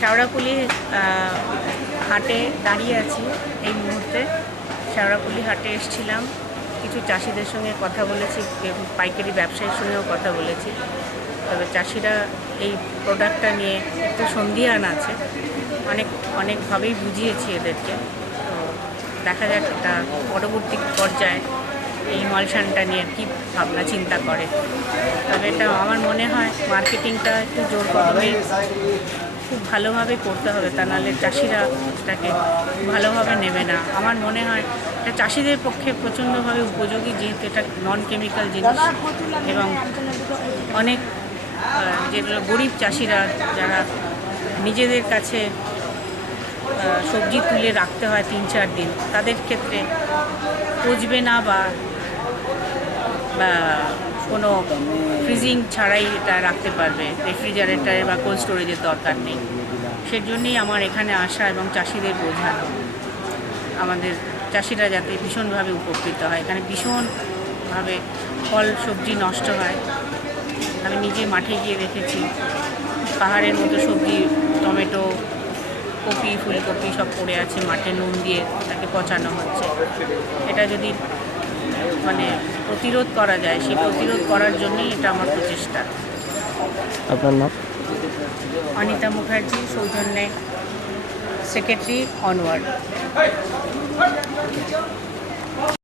শেওড়াফুলি হাটে দাঁড়িয়ে আছি এই মুহূর্তে। শেওড়াফুলি হাটে এসেছিলাম, কিছু চাষিদের সঙ্গে কথা বলেছি, পাইকারি ব্যবসায়ীর সঙ্গেও কথা বলেছি। তবে চাষিরা এই প্রোডাক্টটা নিয়ে একটু সন্দিহান আছে, অনেকভাবেই বুঝিয়েছি এদেরকে। তো দেখা যাক এটা পরবর্তী পর্যায়ে এই মালসানটা নিয়ে কী ভাবনা চিন্তা করে। তবে এটা আমার মনে হয় মার্কেটিংটা একটু জোর করে খুব ভালোভাবে করতে হবে, তা নাহলে চাষিরা এটাকে ভালোভাবে নেবে না। আমার মনে হয় এটা চাষিদের পক্ষে প্রচণ্ডভাবে উপযোগী, যেহেতু এটা নন কেমিক্যাল জিনিস এবং অনেক যেগুলো গরিব চাষিরা যারা নিজেদের কাছে সবজি তুলে রাখতে হয় 3-4 দিন, তাদের ক্ষেত্রে পচবে না বা কোনো ফ্রিজিং ছাড়াই এটা রাখতে পারবে, রেফ্রিজারেটরে বা কোল্ড স্টোরেজের দরকার নেই। সেজন্যই আমার এখানে আসা এবং চাষিদের বোঝানো, আমাদের চাষিরা যাতে ভীষণভাবে উপকৃত হয়। এখানে ভীষণভাবে ফল সবজি নষ্ট হয়। আমি নিজে মাঠে গিয়ে দেখেছি পাহাড়ের মতো সবজি, টমেটো, কপি, ফুলকপি সব পড়ে আছে মাঠে, নুন দিয়ে তাকে পচানো হচ্ছে। এটা যদি প্রতিরোধ করা যায়, সেই প্রতিরোধ করার জন্যই এটা আমার প্রচেষ্টা। আপনার নাম? অনিতা মুখার্জি, সৌজন্যে সেক্রেটারি, অনওয়ার্ড।